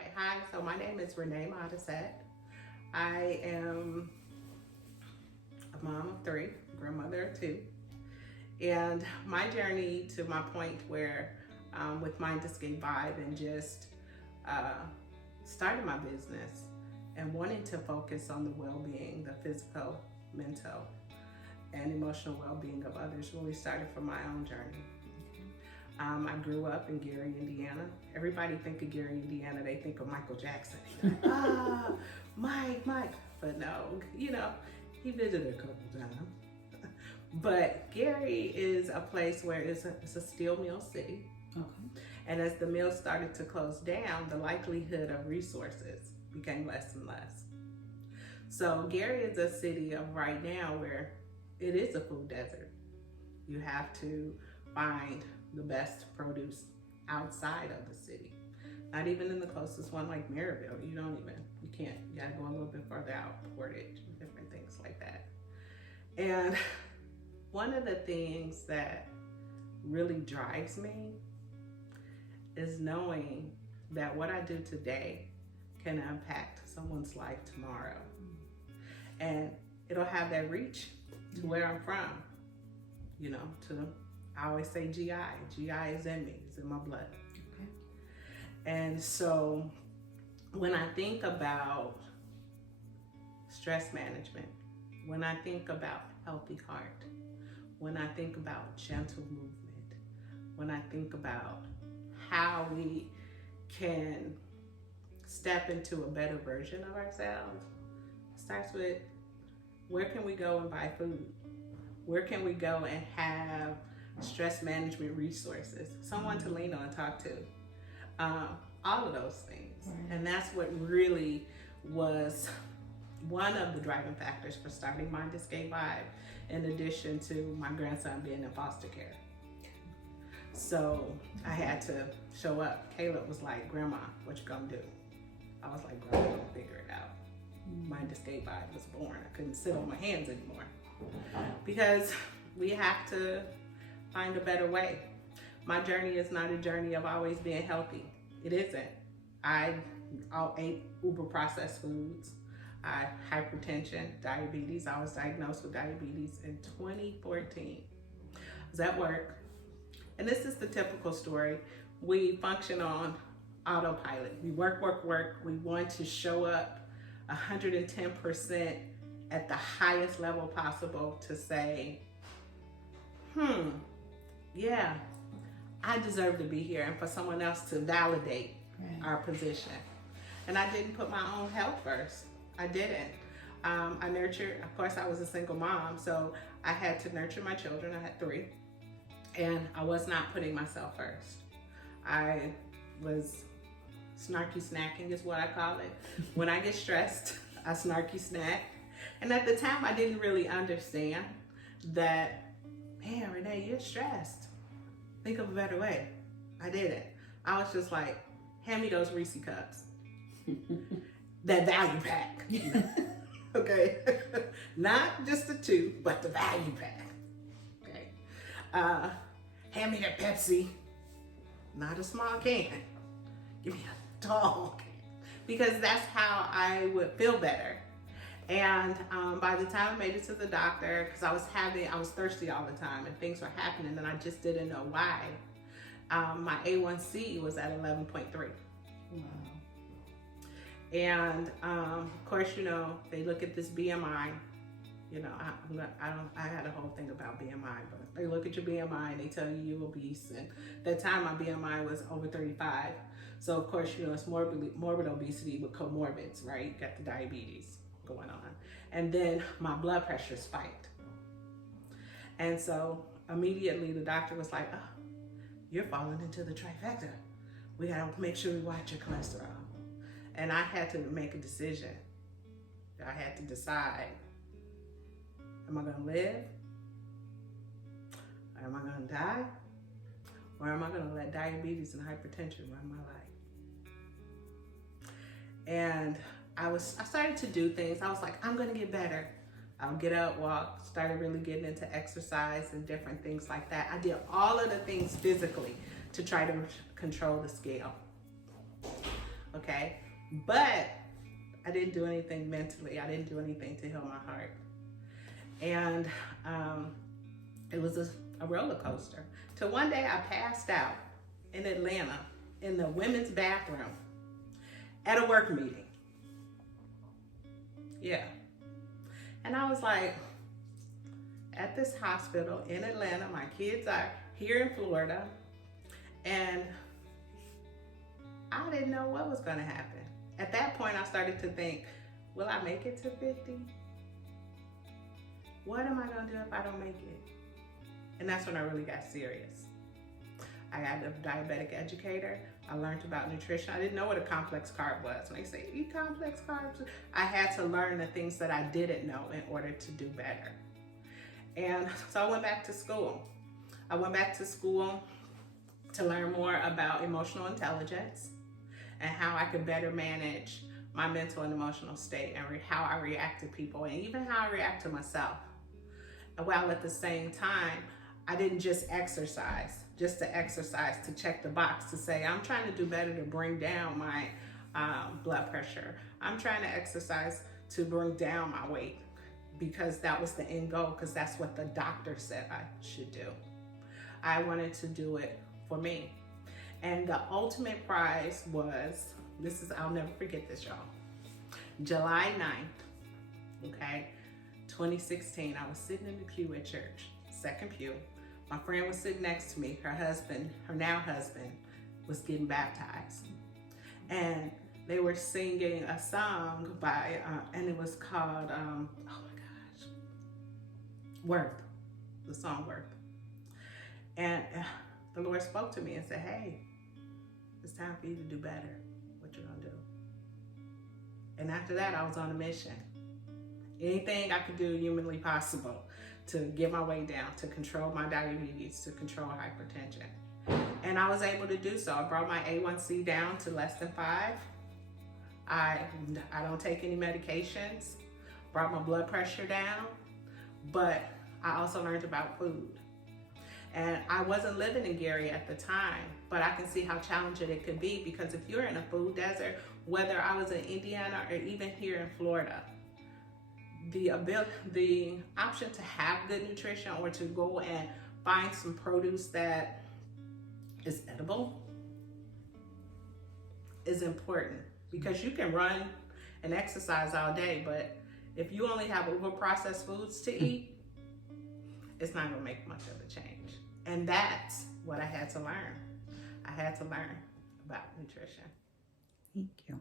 right, hi. So my name is Renee Modisette. I am a mom of three, grandmother of two, and my journey to my point where, with Mind Escape Vibe and just starting my business and wanting to focus on the well-being, the physical, mental, and emotional well-being of others really started from my own journey. I grew up in Gary, Indiana. Everybody think of Gary, Indiana, they think of Michael Jackson. Like, Mike. But no, he visited a couple times. But Gary is a place where it's a steel mill city. Okay. And as the mills started to close down, the likelihood of resources became less and less. So Gary is a city of right now where it is a food desert. You have to find the best produce outside of the city. Not even in the closest one like Maryville. You can't. You gotta go a little bit further out, Portage, different things like that. And one of the things that really drives me is knowing that what I do today can impact someone's life tomorrow. And it'll have that reach to where I'm from, I always say GI. GI is in me, it's in my blood. Okay. And so when I think about stress management, when I think about healthy heart, when I think about gentle movement, when I think about how we can step into a better version of ourselves, it starts with where can we go and buy food? Where can we go and have stress management resources, someone to lean on and talk to, all of those things. Right. And that's what really was one of the driving factors for starting Mind Escape Vibe, in addition to my grandson being in foster care. So I had to show up. Caleb was like, Grandma, what you gonna do? I was like, Grandma, I'm gonna figure it out. Mind Escape Vibe was born. I couldn't sit on my hands anymore because we have to find a better way. My journey is not a journey of always being healthy. It isn't. I ate uber processed foods. I hypertension, diabetes. I was diagnosed with diabetes in 2014. I was at work, and this is the typical story. We function on autopilot. We work. We want to show up 110% at the highest level possible to say, yeah, I deserve to be here, and for someone else to validate our position. And I didn't put my own health first. I didn't. I nurtured, of course I was a single mom, so I had to nurture my children. I had three, and I was not putting myself first. I was snarky snacking is what I call it. When I get stressed, I snarky snack. And at the time I didn't really understand that, man, Renee, you're stressed. Think of a better way. I didn't. I was just like, hand me those Reese cups. That value pack. Okay. Not just the two, but the value pack. Okay. Hand me that Pepsi. Not a small can. Give me a tall can. Because that's how I would feel better. And by the time I made it to the doctor, because I was thirsty all the time and things were happening and I just didn't know why. My A1C was at 11.3. Wow. And of course, they look at this BMI. I had a whole thing about BMI, but they look at your BMI and they tell you you're obese. And at that time, my BMI was over 35. So of course, it's morbid obesity with comorbids, right? You got the diabetes going on. And then my blood pressure spiked. And so immediately the doctor was like, oh, you're falling into the trifecta. We gotta make sure we watch your cholesterol. And I had to make a decision. I had to decide, am I gonna live? Or am I gonna die? Or am I gonna let diabetes and hypertension run my life? And I started to do things. I was like, I'm gonna get better. I'll get up, walk, started really getting into exercise and different things like that. I did all of the things physically to try to control the scale. okay? But I didn't do anything mentally. I didn't do anything to heal my heart. And it was a roller coaster. Till one day I passed out in Atlanta in the women's bathroom at a work meeting. Yeah. And I was like, at this hospital in Atlanta, my kids are here in Florida, and I didn't know what was going to happen. At that point, I started to think, will I make it to 50? What am I going to do if I don't make it? And that's when I really got serious. I got a diabetic educator. I learned about nutrition. I didn't know what a complex carb was. When they say, eat complex carbs, I had to learn the things that I didn't know in order to do better. And so I went back to school. I went back to school to learn more about emotional intelligence and how I could better manage my mental and emotional state and how I react to people and even how I react to myself. While at the same time, I didn't just exercise, just to exercise, to check the box, to say, I'm trying to do better to bring down my blood pressure. I'm trying to exercise to bring down my weight because that was the end goal, because that's what the doctor said I should do. I wanted to do it for me. And the ultimate prize was, I'll never forget this, y'all. July 9th, okay, 2016, I was sitting in the pew at church, second pew. My friend was sitting next to me. Her now husband, was getting baptized. And they were singing a song and it was called, oh my gosh, Worth, the song Worth. And the Lord spoke to me and said, hey, it's time for you to do better. What you gonna do? And after that, I was on a mission. Anything I could do humanly possible to get my weight down, to control my diabetes, to control hypertension. And I was able to do so. I brought my A1C down to less than 5. I don't take any medications, brought my blood pressure down, but I also learned about food. And I wasn't living in Gary at the time, but I can see how challenging it could be, because if you're in a food desert, whether I was in Indiana or even here in Florida, the option to have good nutrition or to go and find some produce that is edible is important, because you can run and exercise all day, but if you only have over-processed foods to eat, it's not gonna make much of a change. And that's what I had to learn. I had to learn about nutrition. Thank you.